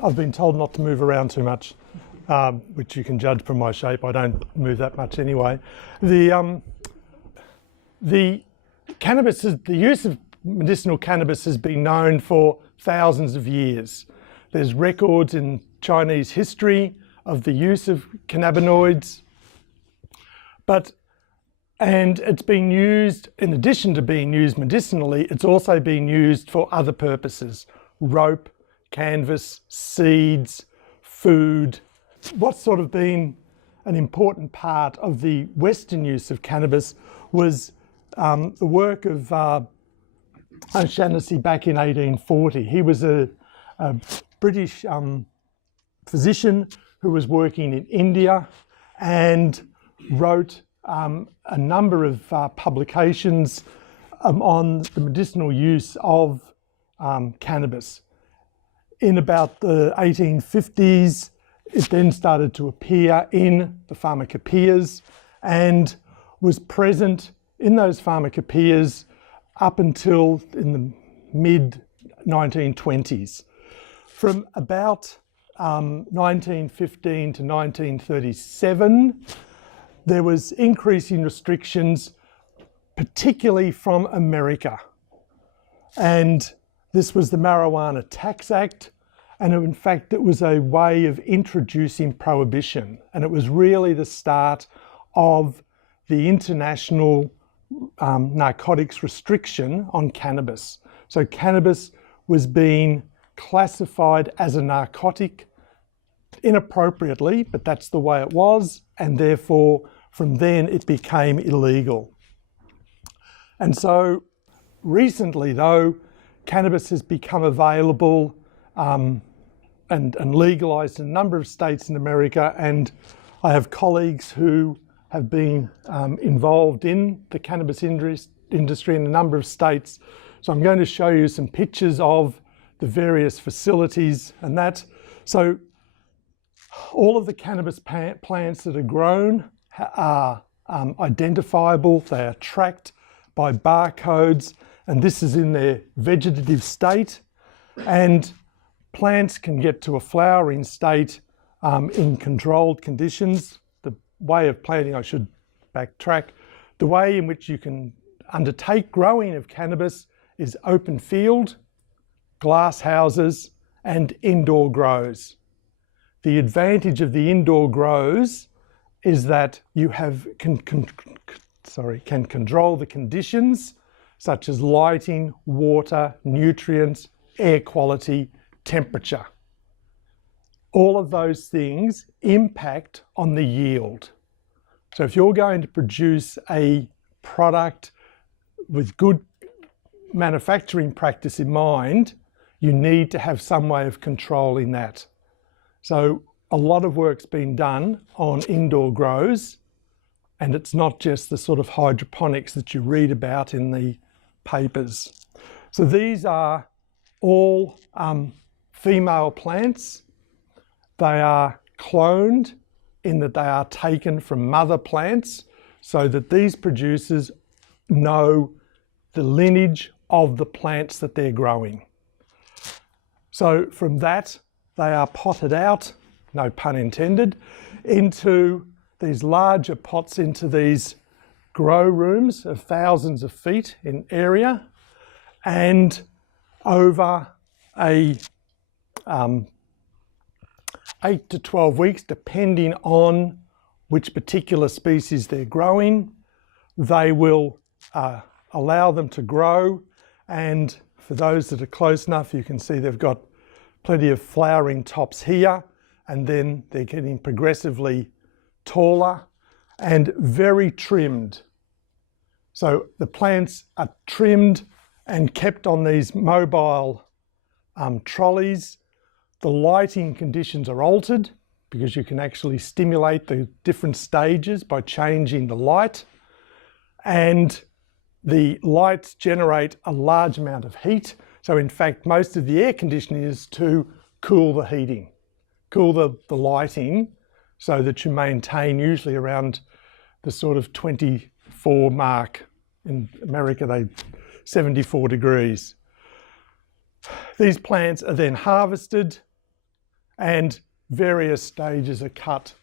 I've been told not to move around too much, which you can judge from my shape. I don't move that much anyway. The use of medicinal cannabis has been known for thousands of years. There's records in Chinese history of the use of cannabinoids, and it's been used, in addition to being used medicinally, it's also been used for other purposes: rope, canvas, seeds, food. What's sort of been an important part of the Western use of cannabis was the work of O'Shannessy back in 1840. He was a British physician who was working in India and wrote a number of publications on the medicinal use of cannabis. In about the 1850s, it then started to appear in the pharmacopoeias and was present in those pharmacopoeias up until in the mid-1920s. From about 1915 to 1937, there was increasing restrictions, particularly from America. And this was the Marijuana Tax Act. And in fact, it was a way of introducing prohibition. And it was really the start of the international narcotics restriction on cannabis. So cannabis was being classified as a narcotic inappropriately, but that's the way it was. And therefore, from then it became illegal. And so recently, though, cannabis has become available and legalised in a number of states in America, and I have colleagues who have been involved in the cannabis industry in a number of states. So I'm going to show you some pictures of the various facilities and that. So all of the cannabis plants that are grown are identifiable. They are tracked by barcodes, and this is in their vegetative state. And plants can get to a flowering state in controlled conditions. The way of planting, I should backtrack, the way in which you can undertake growing of cannabis is open field, glass houses, and indoor grows. The advantage of the indoor grows is that you can control the conditions such as lighting, water, nutrients, air quality, temperature. All of those things impact on the yield. So if you're going to produce a product with good manufacturing practice in mind, you need to have some way of controlling that. So a lot of work's been done on indoor grows, and it's not just the sort of hydroponics that you read about in the papers. So these are all female plants. They are cloned in that they are taken from mother plants so that these producers know the lineage of the plants that they're growing. So from that, they are potted out, no pun intended, into these larger pots, into these grow rooms of thousands of feet in area, and over a 8 to 12 weeks, depending on which particular species they're growing, they will allow them to grow. And for those that are close enough, you can see they've got plenty of flowering tops here, and then they're getting progressively taller and very trimmed. So the plants are trimmed and kept on these mobile trolleys. The lighting conditions are altered because you can actually stimulate the different stages by changing the light. And the lights generate a large amount of heat. So in fact, most of the air conditioning is to cool the heating, cool the lighting, so that you maintain usually around the sort of 24 mark. In America, they 74 degrees. These plants are then harvested and various stages are cut.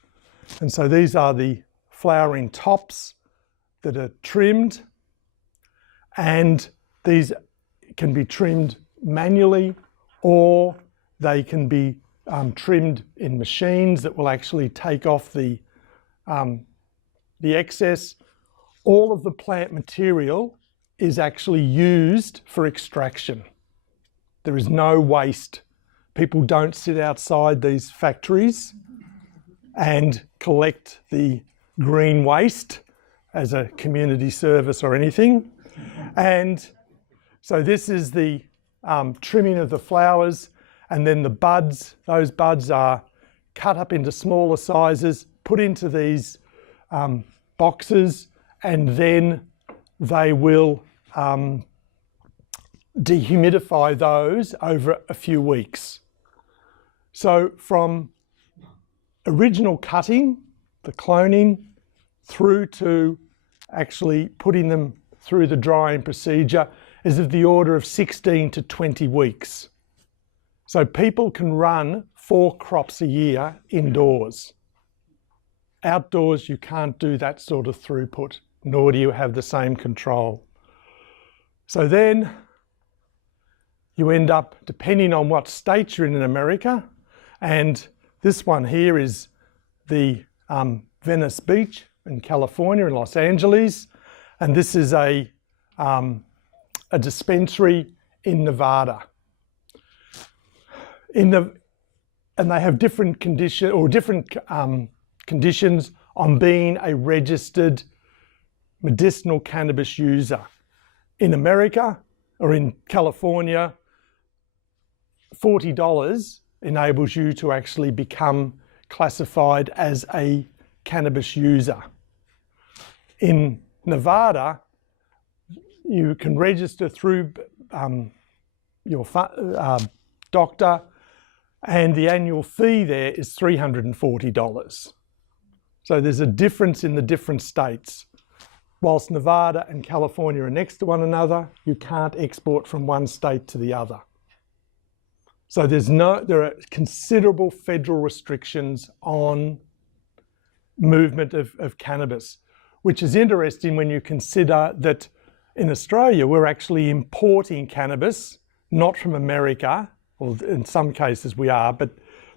And so these are the flowering tops that are trimmed, and these can be trimmed manually, or they can be trimmed in machines that will actually take off the excess. All of the plant material is actually used for extraction. There is no waste. People don't sit outside these factories and collect the green waste as a community service or anything. And so this is the trimming of the flowers, and then the buds. Those buds are cut up into smaller sizes, put into these boxes, and then they will dehumidify those over a few weeks. So from original cutting, the cloning, through to actually putting them through the drying procedure is of the order of 16 to 20 weeks. So people can run 4 crops a year indoors. Outdoors, you can't do that sort of throughput, nor do you have the same control. So then you end up, depending on what state you're in America, and this one here is the Venice Beach in California, in Los Angeles, and this is a dispensary in Nevada. And they have different conditions on being a registered medicinal cannabis user. In America or in California, $40 enables you to actually become classified as a cannabis user. In Nevada, you can register through your doctor, and the annual fee there is $340. So there's a difference in the different states. Whilst Nevada and California are next to one another, you can't export from one state to the other. So there are considerable federal restrictions on movement of cannabis, which is interesting when you consider that in Australia, we're actually importing cannabis, not from America, or in some cases we are, but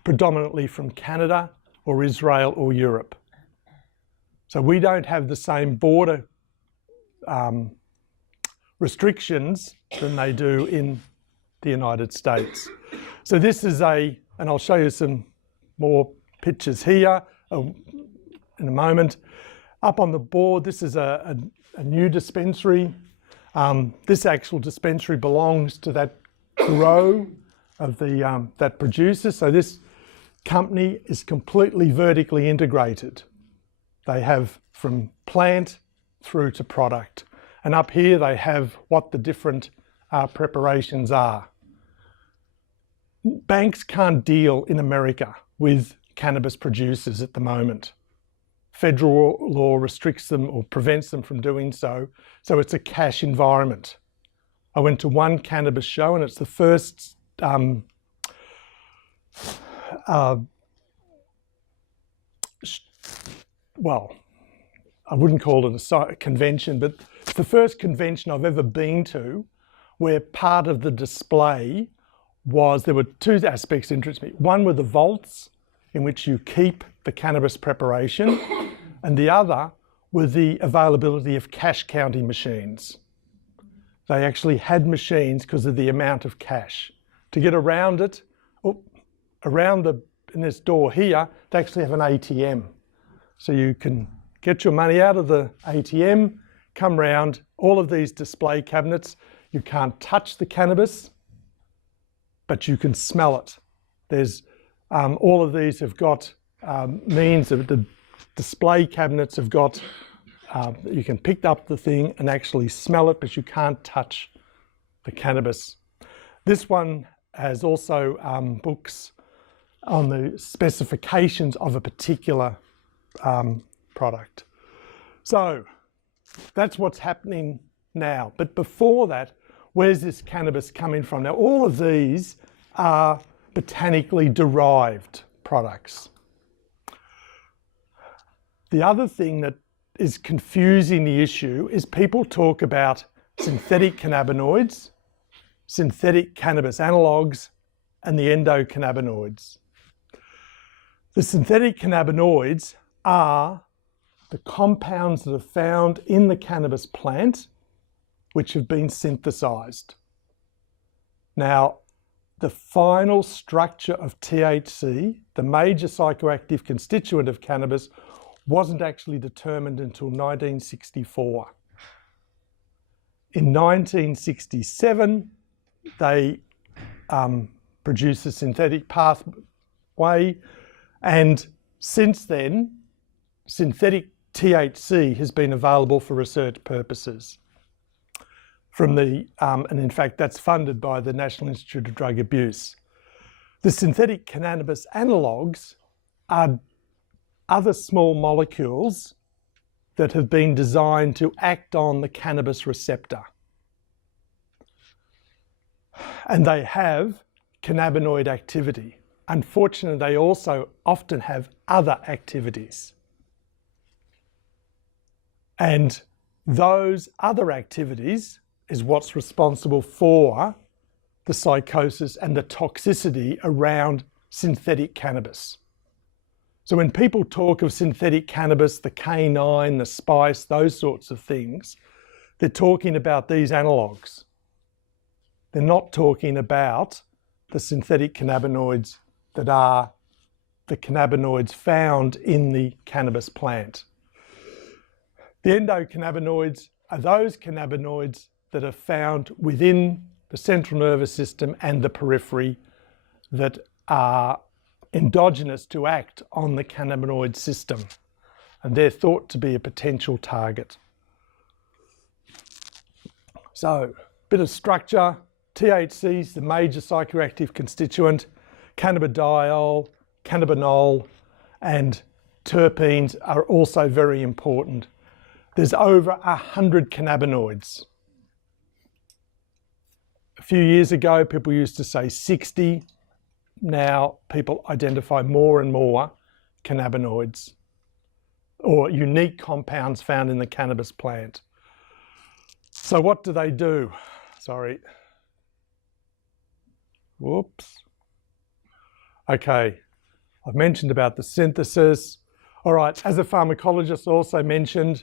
predominantly from Canada or Israel or Europe. So we don't have the same border restrictions than they do in the United States. So this is and I'll show you some more pictures here in a moment. Up on the board, this is a new dispensary. This actual dispensary belongs to that grow of that producer. So this company is completely vertically integrated. They have from plant through to product. And up here they have what the different preparations are. Banks can't deal in America with cannabis producers at the moment. Federal law restricts them or prevents them from doing so. So it's a cash environment. I went to one cannabis show, and it's the first well, I wouldn't call it a convention, but it's the first convention I've ever been to where part of the display was, there were 2 aspects that interest me. One were the vaults in which you keep the cannabis preparation, and the other were the availability of cash counting machines. They actually had machines because of the amount of cash. To get around it, in this door here, they actually have an ATM. So you can get your money out of the ATM, come round, all of these display cabinets. You can't touch the cannabis, but you can smell it. There's all of these have got means of the display cabinets have got, you can pick up the thing and actually smell it, but you can't touch the cannabis. This one has also books on the specifications of a particular product. So that's what's happening now. But before that, where's this cannabis coming from? Now, all of these are botanically derived products. The other thing that is confusing the issue is people talk about synthetic cannabinoids, synthetic cannabis analogues, and the endocannabinoids. The synthetic cannabinoids are the compounds that are found in the cannabis plant which have been synthesized. Now, the final structure of THC, the major psychoactive constituent of cannabis, wasn't actually determined until 1964. In 1967, they produced a synthetic pathway, and since then, synthetic THC has been available for research purposes. And in fact, that's funded by the National Institute of Drug Abuse. The synthetic cannabis analogues are other small molecules that have been designed to act on the cannabis receptor. And they have cannabinoid activity. Unfortunately, they also often have other activities. And those other activities is what's responsible for the psychosis and the toxicity around synthetic cannabis. So when people talk of synthetic cannabis, the K9, the spice, those sorts of things, they're talking about these analogues. They're not talking about the synthetic cannabinoids that are the cannabinoids found in the cannabis plant. The endocannabinoids are those cannabinoids that are found within the central nervous system and the periphery that are endogenous to act on the cannabinoid system, and they're thought to be a potential target. So, bit of structure. THC is the major psychoactive constituent, cannabidiol, cannabinol, and terpenes are also very important. There's over 100 cannabinoids. A few years ago, people used to say 60. Now people identify more and more cannabinoids or unique compounds found in the cannabis plant. So what do they do? Sorry. Whoops. Okay, I've mentioned about the synthesis. All right, as a pharmacologist also mentioned,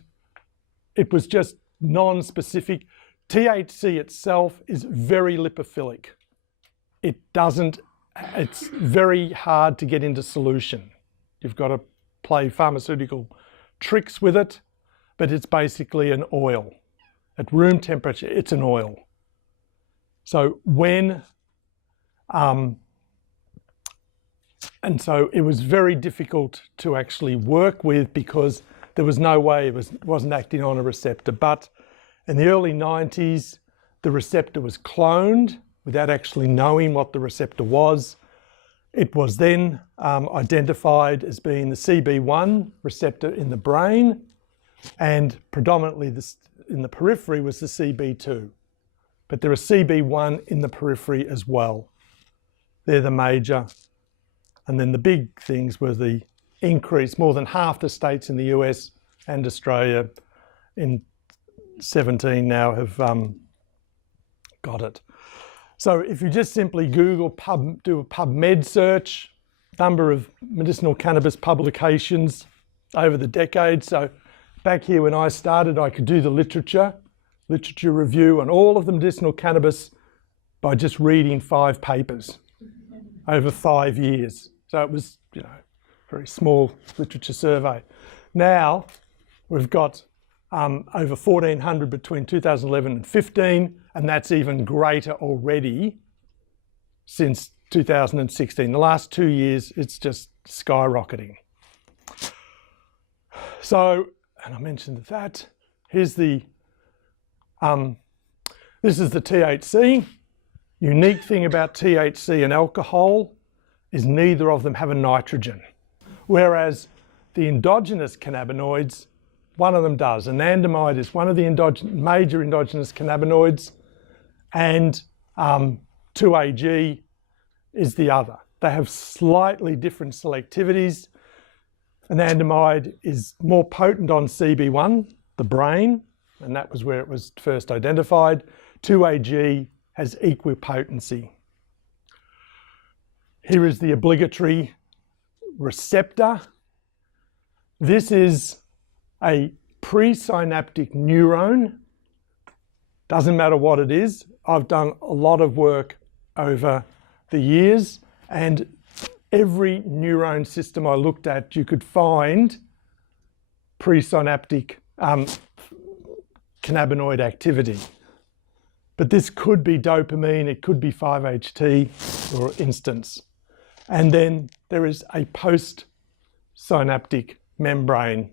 it was just non-specific. THC itself is very lipophilic. It's very hard to get into solution. You've got to play pharmaceutical tricks with it, but it's basically an oil. At room temperature, it's an oil. So and so it was very difficult to actually work with because there was no way it wasn't acting on a receptor. But in the early 90s, the receptor was cloned without actually knowing what the receptor was. It was then identified as being the CB1 receptor in the brain, and predominantly in the periphery was the CB2. But there are CB1 in the periphery as well. They're the major. And then the big things were the increase. More than half the states in the US and Australia in 17 now have got it. So if you just simply Google, do a PubMed search, number of medicinal cannabis publications over the decades. So back here when I started, I could do the literature review on all of the medicinal cannabis by just reading 5 papers over 5 years. So it was, very small literature survey. Now we've got over 1,400 between 2011 and 15, and that's even greater already since 2016. The last 2 years, it's just skyrocketing. So, and I mentioned that. Here's the, this is the THC. Unique thing about THC and alcohol is neither of them have a nitrogen. Whereas the endogenous cannabinoids, one of them does. Anandamide is one of the major endogenous cannabinoids, and 2-AG is the other. They have slightly different selectivities. Anandamide is more potent on CB1, the brain, and that was where it was first identified. 2AG has equal potency. Here is the obligatory receptor. This is a presynaptic neuron. Doesn't matter what it is. I've done a lot of work over the years, and every neuron system I looked at, you could find presynaptic cannabinoid activity. But this could be dopamine, it could be 5-HT, for instance. And then there is a postsynaptic membrane.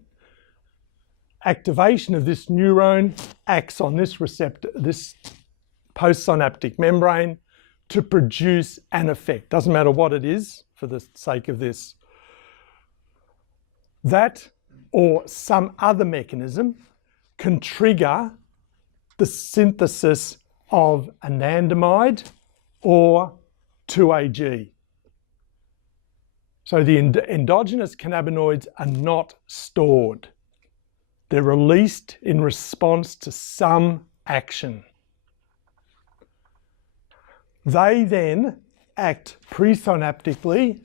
Activation of this neuron acts on this receptor, this postsynaptic membrane, to produce an effect. Doesn't matter what it is for the sake of this. That or some other mechanism can trigger the synthesis of anandamide or 2AG. So the endogenous cannabinoids are not stored. They're released in response to some action. They then act presynaptically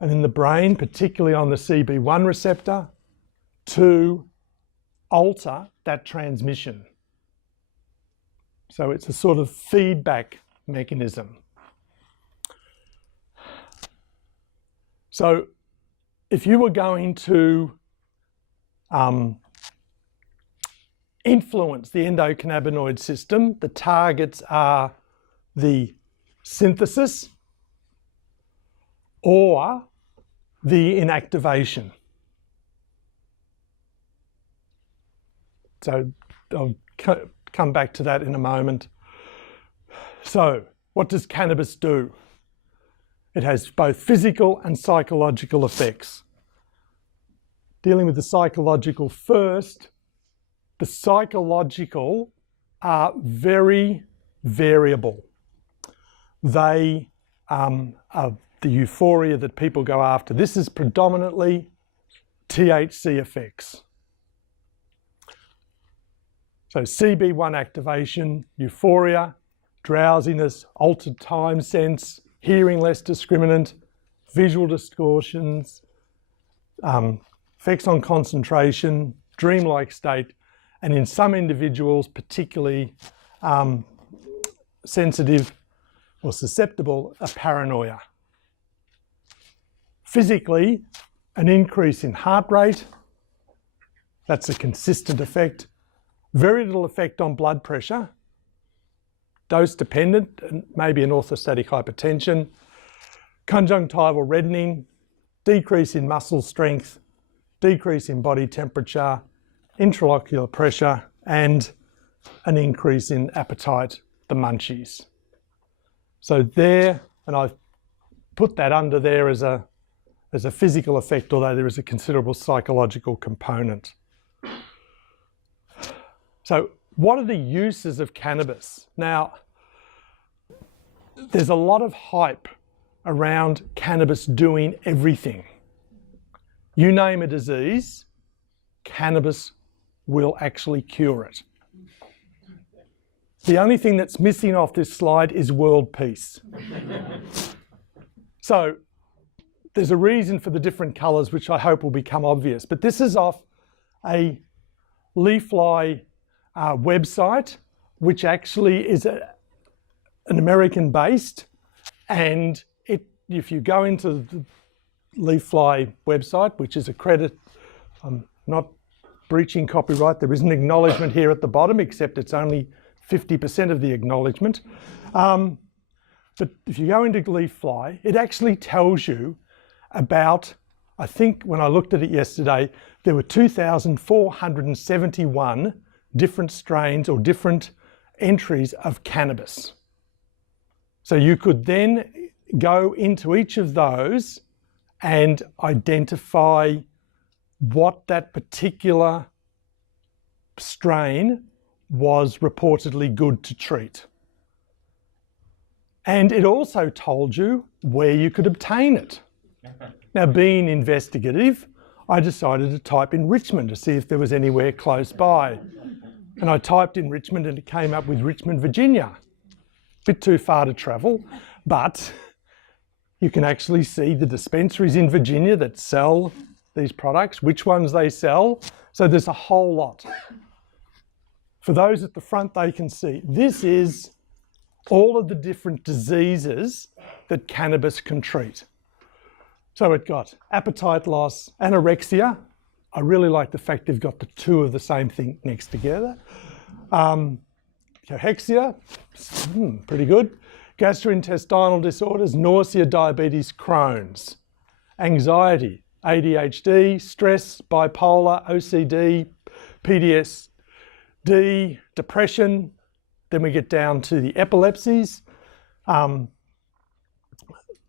and in the brain, particularly on the CB1 receptor, to alter that transmission. So it's a sort of feedback mechanism. So if you were going to influence the endocannabinoid system, the targets are the synthesis or the inactivation. So I'll come back to that in a moment. So what does cannabis do? It has both physical and psychological effects. Dealing with the psychological first, the psychological are very variable. They are the euphoria that people go after. This is predominantly THC effects. So CB1 activation, euphoria, drowsiness, altered time sense, hearing less discriminant, visual distortions, effects on concentration, dreamlike state, and in some individuals, particularly sensitive or susceptible, a paranoia. Physically, an increase in heart rate, that's a consistent effect. Very little effect on blood pressure, dose dependent, and maybe an orthostatic hypertension, conjunctival reddening, decrease in muscle strength, decrease in body temperature, intraocular pressure, and an increase in appetite, the munchies. So there, and I've put that under there as a physical effect, although there is a considerable psychological component. So what are the uses of cannabis? Now, there's a lot of hype around cannabis doing everything. You name a disease, cannabis will actually cure it. The only thing that's missing off this slide is world peace. So there's a reason for the different colours, which I hope will become obvious. But this is off a LeafLy website, which actually is an American-based, and if you go into the LeafLy website, which is a credit, I'm not breaching copyright, there is an acknowledgement here at the bottom, except it's only 50% of the acknowledgement. But if you go into LeafLy, it actually tells you about, I think when I looked at it yesterday, there were 2,471 different strains or different entries of cannabis. So you could then go into each of those and identify what that particular strain was reportedly good to treat. And it also told you where you could obtain it. Now, being investigative, I decided to type in Richmond to see if there was anywhere close by. And I typed in Richmond and it came up with Richmond, Virginia. Bit too far to travel, but you can actually see the dispensaries in Virginia that sell these products, which ones they sell. So there's a whole lot. For those at the front, they can see this is all of the different diseases that cannabis can treat. So it got appetite loss, anorexia. I really like the fact they've got the two of the same thing next together. Cachexia, pretty good. Gastrointestinal disorders, nausea, diabetes, Crohn's. Anxiety, ADHD, stress, bipolar, OCD, PTSD, depression. Then we get down to the epilepsies.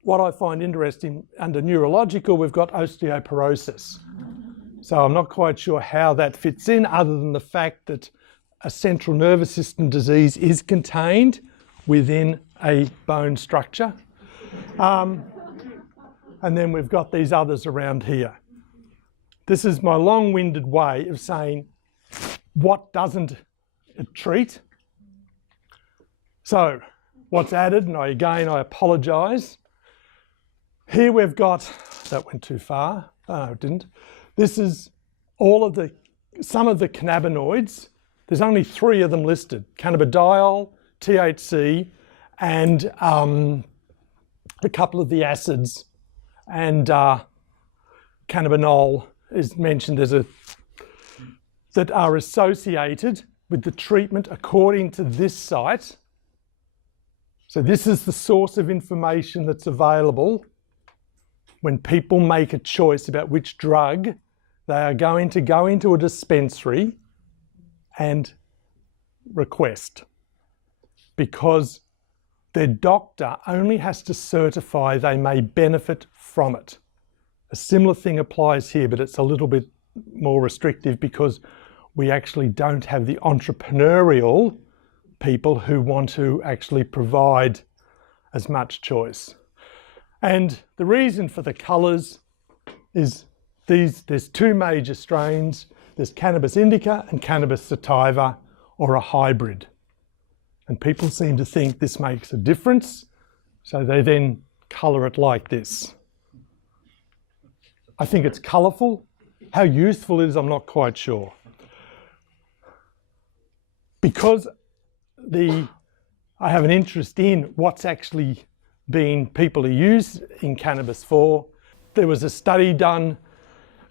What I find interesting, under neurological, we've got osteoporosis. So I'm not quite sure how that fits in, other than the fact that a central nervous system disease is contained within a bone structure. And then we've got these others around here. This is my long-winded way of saying what doesn't it treat. So what's added, and I apologise. Here we've got, that went too far, no it didn't. This is some of the cannabinoids. There's only 3 of them listed: cannabidiol, THC, and a couple of the acids. And cannabinol is mentioned as that are associated with the treatment according to this site. So this is the source of information that's available when people make a choice about which drug they are going to go into a dispensary and request, because their doctor only has to certify they may benefit from it. A similar thing applies here, but it's a little bit more restrictive because we actually don't have the entrepreneurial people who want to actually provide as much choice. And the reason for the colours is there's 2 major strains. There's cannabis indica and cannabis sativa, or a hybrid. And people seem to think this makes a difference, so they then colour it like this. I think it's colourful. How useful it is, I'm not quite sure. Because I have an interest in what's actually people are using cannabis for. There was a study done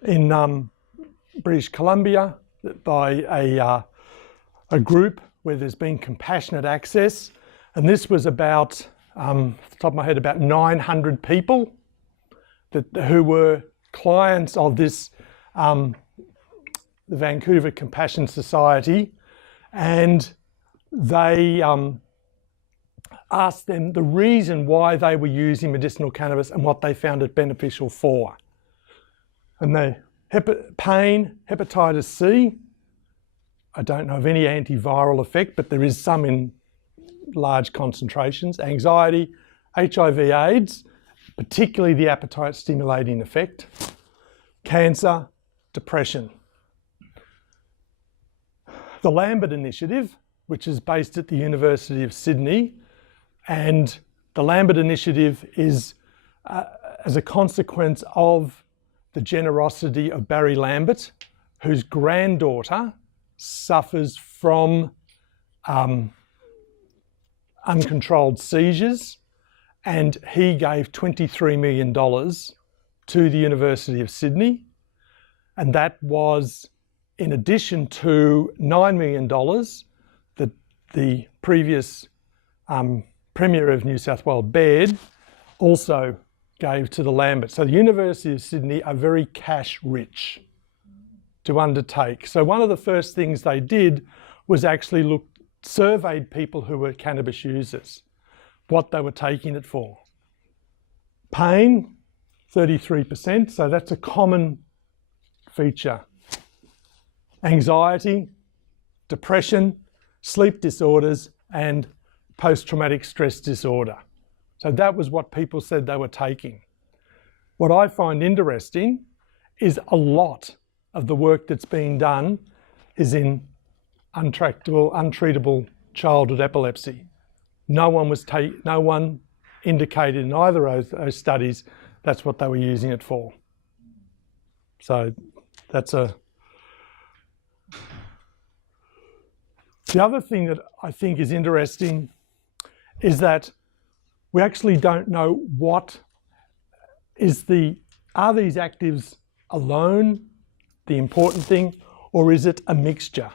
in British Columbia by a group where there's been compassionate access, and this was about, off the top of my head, about 900 people who were clients of this, the Vancouver Compassion Society, and they asked them the reason why they were using medicinal cannabis and what they found it beneficial for. And pain, hepatitis C, I don't know of any antiviral effect, but there is some in large concentrations. Anxiety, HIV/AIDS, particularly the appetite stimulating effect. Cancer, depression. The Lambert Initiative, which is based at the University of Sydney, and the Lambert Initiative is as a consequence of the generosity of Barry Lambert, whose granddaughter suffers from uncontrolled seizures, and he gave $23 million to the University of Sydney, and that was in addition to $9 million that the previous Premier of New South Wales, Baird, also gave to the Lambert. So the University of Sydney are very cash rich to undertake. So one of the first things they did was actually surveyed people who were cannabis users, what they were taking it for. Pain, 33%, so that's a common feature. Anxiety, depression, sleep disorders, and post-traumatic stress disorder. So that was what people said they were taking. What I find interesting is a lot of the work that's being done is in untreatable childhood epilepsy. No one indicated in either of those studies that's what they were using it for. So that's the other thing that I think is interesting is that we actually don't know are these actives alone the important thing, or is it a mixture?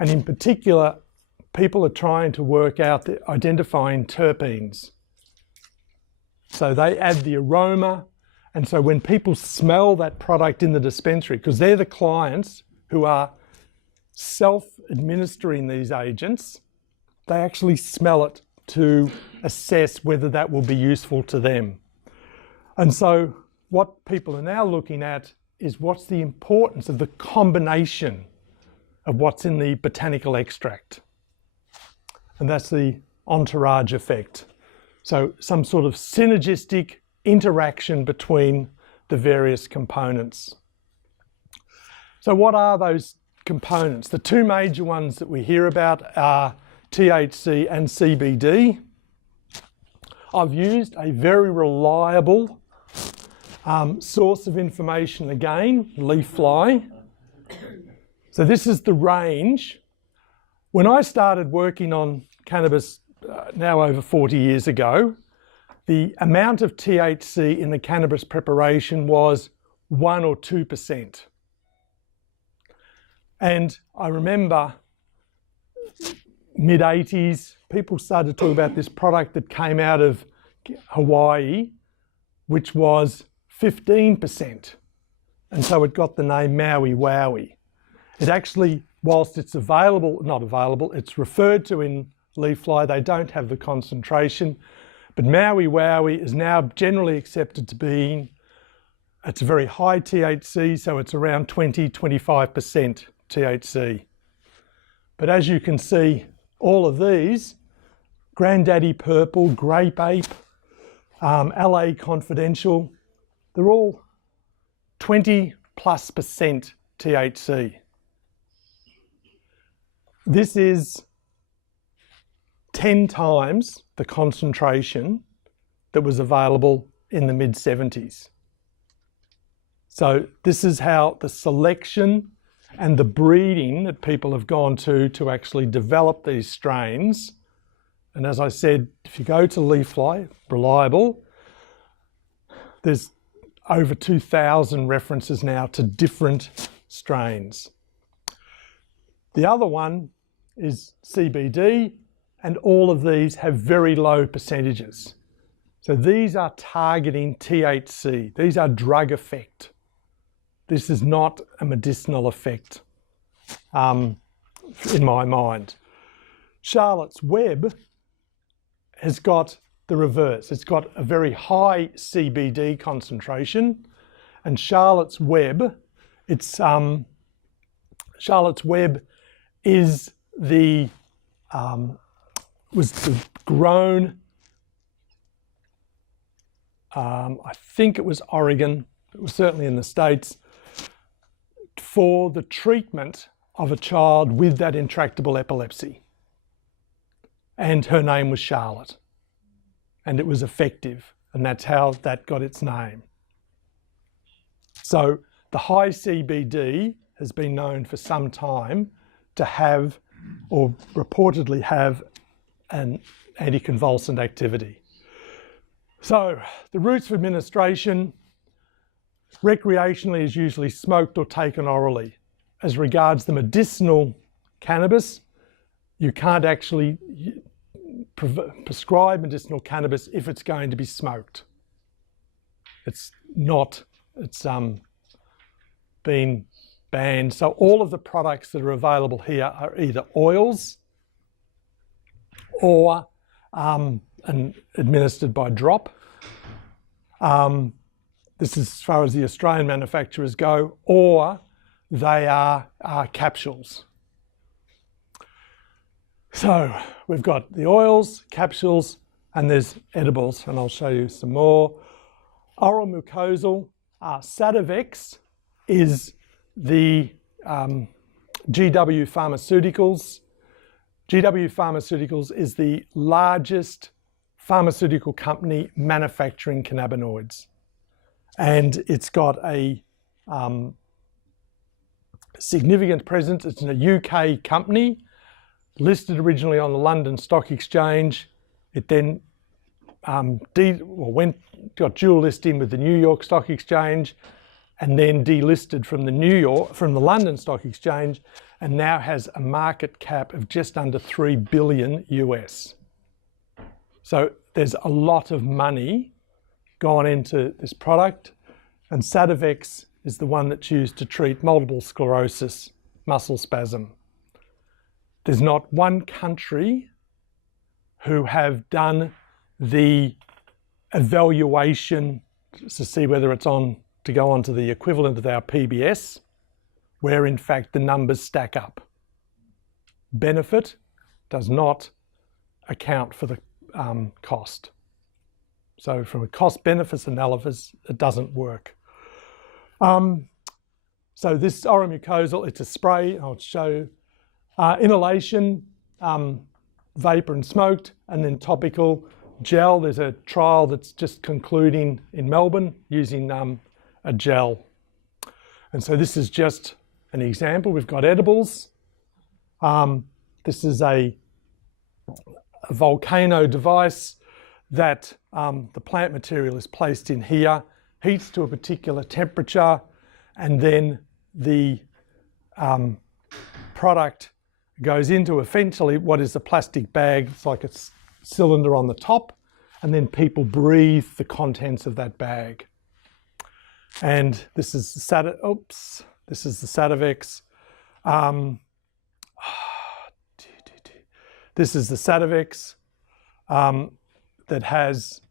And in particular, people are trying to work out identifying terpenes. So they add the aroma, and so when people smell that product in the dispensary, because they're the clients who are self-administering these agents, they actually smell it to assess whether that will be useful to them. And so what people are now looking at is what's the importance of the combination of what's in the botanical extract. And that's the entourage effect. So some sort of synergistic interaction between the various components. So what are those components? The two major ones that we hear about are THC and CBD. I've used a very reliable source of information again, LeafFly. So this is the range. When I started working on cannabis now over 40 years ago, the amount of THC in the cannabis preparation was 1 or 2%. And I remember mid-80s, people started to talk about this product that came out of Hawaii, which was 15%. And so it got the name Maui Wowie. It actually, whilst it's it's referred to in LeafFly, they don't have the concentration, but Maui Wowie is now generally accepted to be, it's a very high THC, so it's around 20-25% THC. But as you can see, all of these, Granddaddy Purple, Grape Ape, LA Confidential, they're all 20+% THC. This is 10 times the concentration that was available in the mid-70s. So this is how the selection and the breeding that people have gone to actually develop these strains. And as I said, if you go to LeafFly, reliable, there's over 2,000 references now to different strains. The other one is CBD, and all of these have very low percentages. So these are targeting THC. These are drug effect. This is not a medicinal effect, in my mind. Charlotte's Web has got the reverse. It's got a very high CBD concentration, and Charlotte's Web, Charlotte's Web is was grown, I think it was Oregon, it was certainly in the States, for the treatment of a child with that intractable epilepsy. And her name was Charlotte. And it was effective, and that's how that got its name. So the high CBD has been known for some time to have, or reportedly have, an anticonvulsant activity. So the routes of administration, recreationally is usually smoked or taken orally. As regards the medicinal cannabis, you can't actually prescribe medicinal cannabis if it's going to be smoked. It's been banned. So all of the products that are available here are either oils or administered by drop. This is as far as the Australian manufacturers go, or they are capsules. So we've got the oils, capsules, and there's edibles, and I'll show you some more. Oral mucosal, Sativex is the GW Pharmaceuticals. GW Pharmaceuticals is the largest pharmaceutical company manufacturing cannabinoids. And it's got a significant presence. It's a UK company, listed originally on the London Stock Exchange. It then got dual listing with the New York Stock Exchange, and then delisted from the London Stock Exchange, and now has a market cap of just under $3 billion US. So there's a lot of money gone into this product, and Sativex is the one that's used to treat multiple sclerosis, muscle spasm. There's not one country who have done the evaluation to see whether it's to go on to the equivalent of our PBS, where in fact the numbers stack up. Benefit does not account for the cost. So from a cost-benefit analysis, it doesn't work. So this oral mucosal, it's a spray. I'll show you. Inhalation, vapor and smoked, and then topical gel. There's a trial that's just concluding in Melbourne using a gel. And so this is just an example. We've got edibles. This is a volcano device that the plant material is placed in here, heats to a particular temperature, and then the product goes into essentially what is a plastic bag. It's like a cylinder on the top, and then people breathe the contents of that bag. And this is the Sativex. This is the Sativex that has,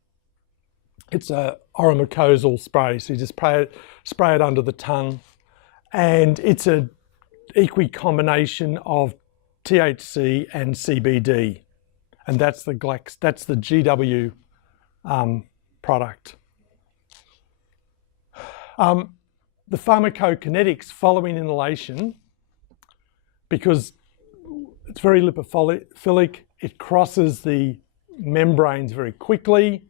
it's a oral mucosal spray. So you just spray it under the tongue, and it's a combination of THC and CBD, and that's the GW product. The pharmacokinetics following inhalation, because it's very lipophilic, it crosses the membranes very quickly,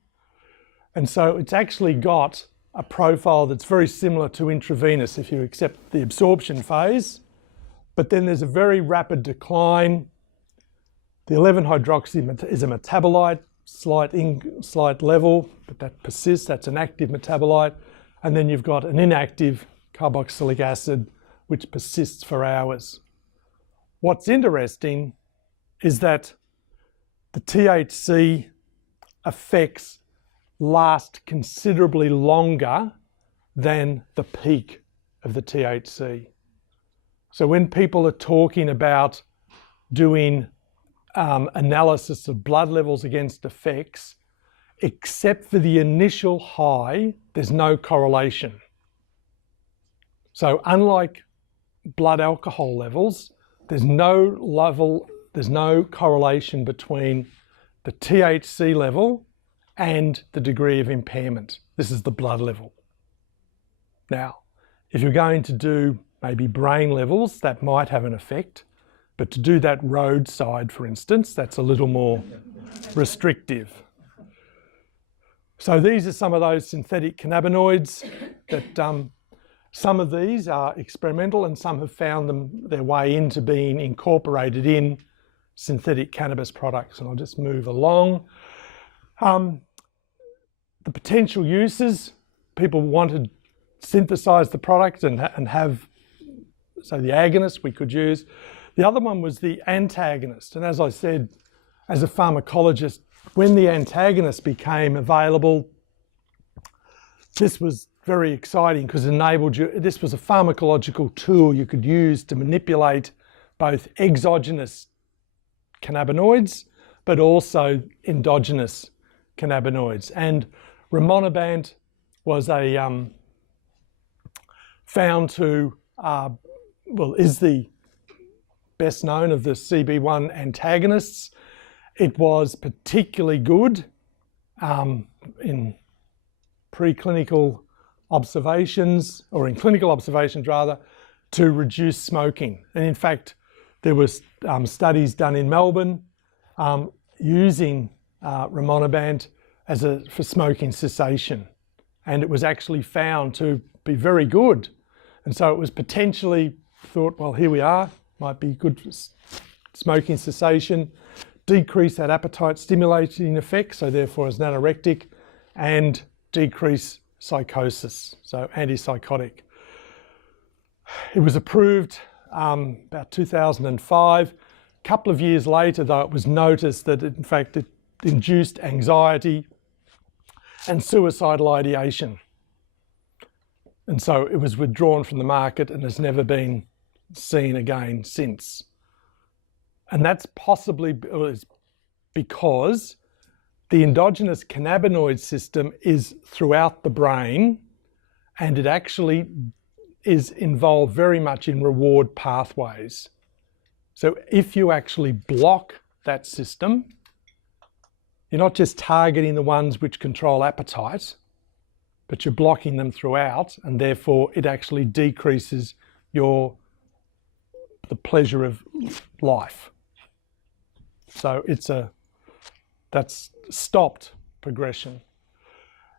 and so it's actually got a profile that's very similar to intravenous if you accept the absorption phase. But then there's a very rapid decline. The 11-hydroxy is a metabolite, slight level, but that persists. That's an active metabolite. And then you've got an inactive carboxylic acid, which persists for hours. What's interesting is that the THC effects last considerably longer than the peak of the THC. So when people are talking about doing analysis of blood levels against effects, except for the initial high, there's no correlation. So unlike blood alcohol levels, there's no correlation between the THC level and the degree of impairment. This is the blood level. Now, if you're going to do maybe brain levels, that might have an effect, but to do that roadside, for instance, that's a little more restrictive. So these are some of those synthetic cannabinoids that some of these are experimental, and some have found their way into being incorporated in synthetic cannabis products. And I'll just move along. The potential uses, people want to synthesize the product and have, so the agonist we could use. The other one was the antagonist. And as I said, as a pharmacologist, when the antagonist became available, this was very exciting because it enabled you, this was a pharmacological tool you could use to manipulate both exogenous cannabinoids, but also endogenous cannabinoids. And rimonabant was found to, is the best known of the CB1 antagonists. It was particularly good in preclinical observations, or in clinical observations rather, to reduce smoking. And in fact, there was studies done in Melbourne using rimonabant for smoking cessation, and it was actually found to be very good. And so it was potentially thought, well, here we are, might be good for smoking cessation, decrease that appetite stimulating effect, so therefore as an anorectic, and decrease psychosis, so antipsychotic. It was approved about 2005. A couple of years later, though, it was noticed that in fact it induced anxiety and suicidal ideation. And so it was withdrawn from the market and has never been seen again since. And that's possibly because the endogenous cannabinoid system is throughout the brain, and it actually is involved very much in reward pathways. So if you actually block that system, you're not just targeting the ones which control appetite, but you're blocking them throughout, and therefore it actually decreases the pleasure of life. So that's stopped progression.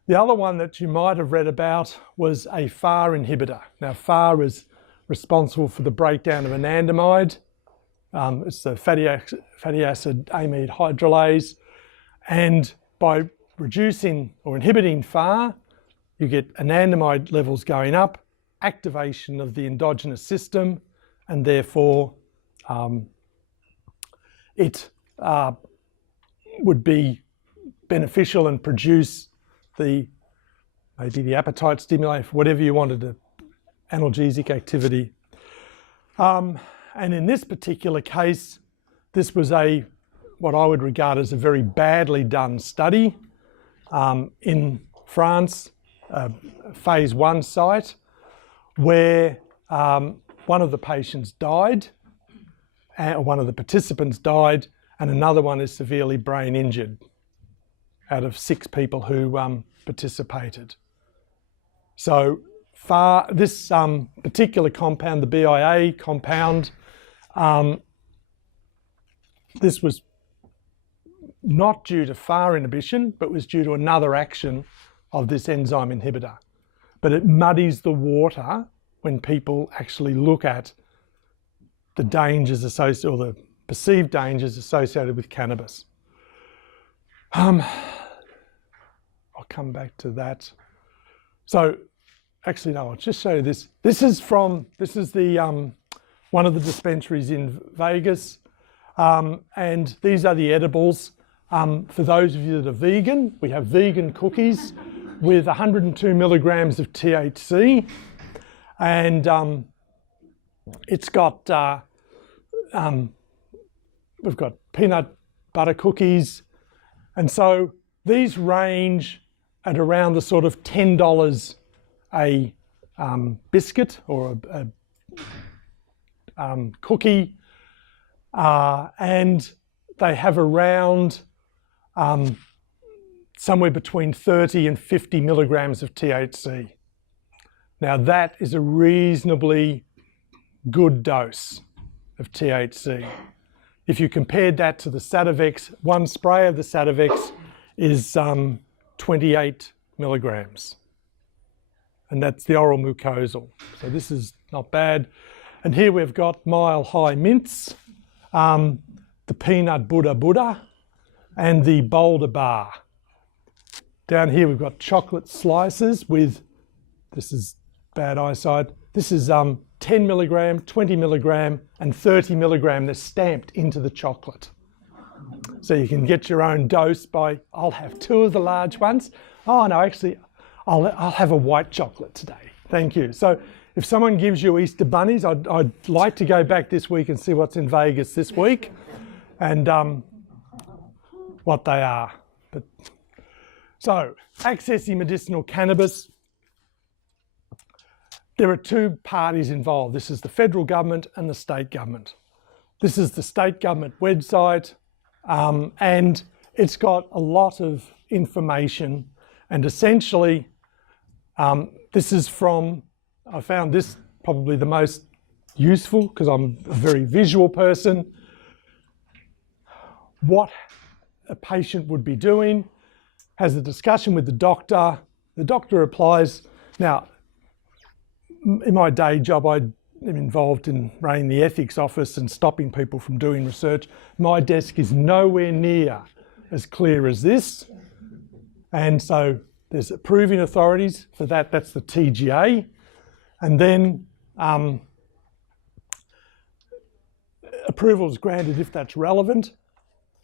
The other one that you might have read about was a FAR inhibitor. Now, FAR is responsible for the breakdown of anandamide. It's the fatty acid amide hydrolase. And by reducing or inhibiting FAR, you get anandamide levels going up, activation of the endogenous system, and therefore it would be beneficial and produce maybe the appetite stimulator, whatever you wanted, the analgesic activity. And in this particular case, this was what I would regard as a very badly done study in France, a phase 1 site, where one of the patients died, one of the participants died, and another one is severely brain injured out of 6 people who participated. So this particular compound, the BIA compound, this was not due to FAR inhibition, but was due to another action of this enzyme inhibitor. But it muddies the water when people actually look at the dangers associated, or the perceived dangers associated with cannabis. I'll come back to that. So, actually, no, I'll just show you this. This is the one of the dispensaries in Vegas, and these are the edibles. For those of you that are vegan, we have vegan cookies with 102 milligrams of THC, and it's got we've got peanut butter cookies, and so these range at around the sort of $10 a biscuit or a cookie, and they have around somewhere between 30 and 50 milligrams of THC. Now that is a reasonably good dose of THC. If you compared that to the Sativex, one spray of the Sativex is 28 milligrams. And that's the oral mucosal. So this is not bad. And here we've got Mile High Mints, the Peanut Buddha, and the Boulder Bar. Down here we've got chocolate slices with, this is bad eyesight, this is 10 milligram, 20 milligram, and 30 milligram. They're stamped into the chocolate. So you can get your own dose by, I'll have 2 of the large ones. Oh no, actually, I'll have a white chocolate today. Thank you. So if someone gives you Easter bunnies, I'd like to go back this week and see what's in Vegas this week and what they are. So accessing medicinal cannabis. There are 2 parties involved. This is the federal government and the state government. This is the state government website, and it's got a lot of information, and essentially this is from, I found this probably the most useful because I'm a very visual person. What a patient would be doing, has a discussion with the doctor applies. Now, in my day job, I am involved in running the ethics office and stopping people from doing research. My desk is nowhere near as clear as this. And so there's approving authorities for that, that's the TGA. And then approval is granted if that's relevant.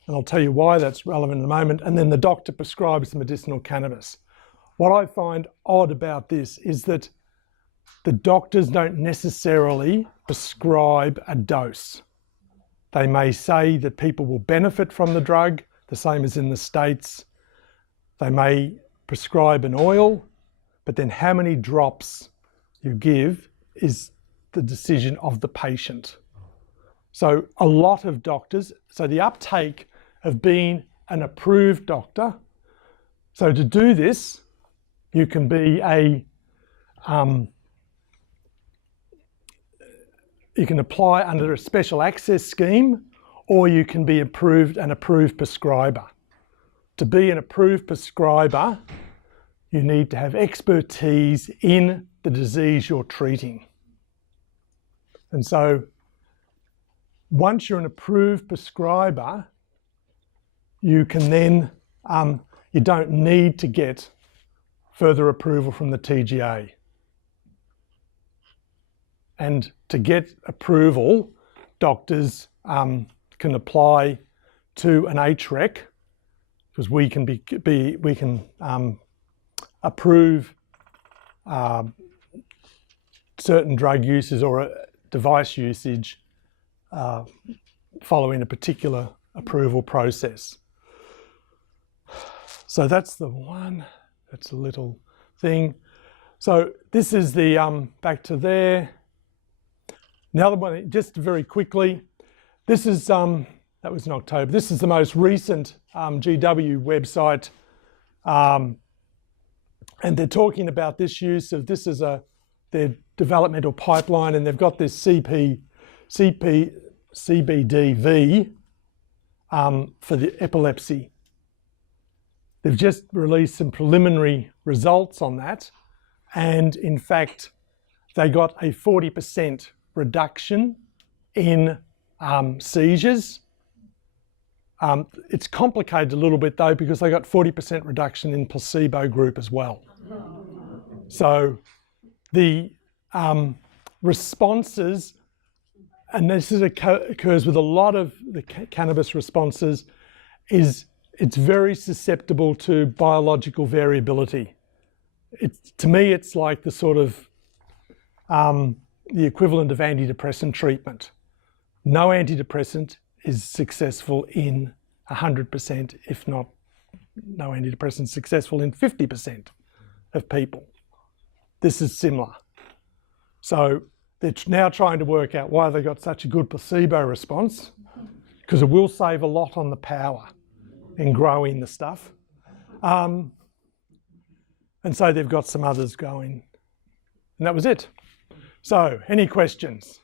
And I'll tell you why that's relevant in a moment. And then the doctor prescribes the medicinal cannabis. What I find odd about this is that the doctors don't necessarily prescribe a dose. They may say that people will benefit from the drug, the same as in the States. They may prescribe an oil, but then how many drops you give is the decision of the patient. So a lot of doctors, so the uptake of being an approved doctor, so to do this, you can be you can apply under a special access scheme, or you can be an approved prescriber. To be an approved prescriber, you need to have expertise in the disease you're treating. And so once you're an approved prescriber, you can then, you don't need to get further approval from the TGA. And to get approval, doctors can apply to an HREC, because we can approve certain drug uses or device usage following a particular approval process. So that's the one, that's a little thing. So this is the, back to there. The other one, just very quickly, this is, that was in October, this is the most recent GW website, and they're talking about this use of, this is their developmental pipeline, and they've got this CBDV for the epilepsy. They've just released some preliminary results on that, and in fact, they got a 40% reduction in seizures. It's complicated a little bit though, because they got 40% reduction in placebo group as well. So the responses, and this occurs with a lot of the cannabis responses, is it's very susceptible to biological variability. To me, it's like the sort of the equivalent of antidepressant treatment. No antidepressant is successful in 100%, if not no antidepressant successful in 50% of people. This is similar. So they're now trying to work out why they got such a good placebo response, because it will save a lot on the power in growing the stuff. And so they've got some others going. And that was it. So, any questions?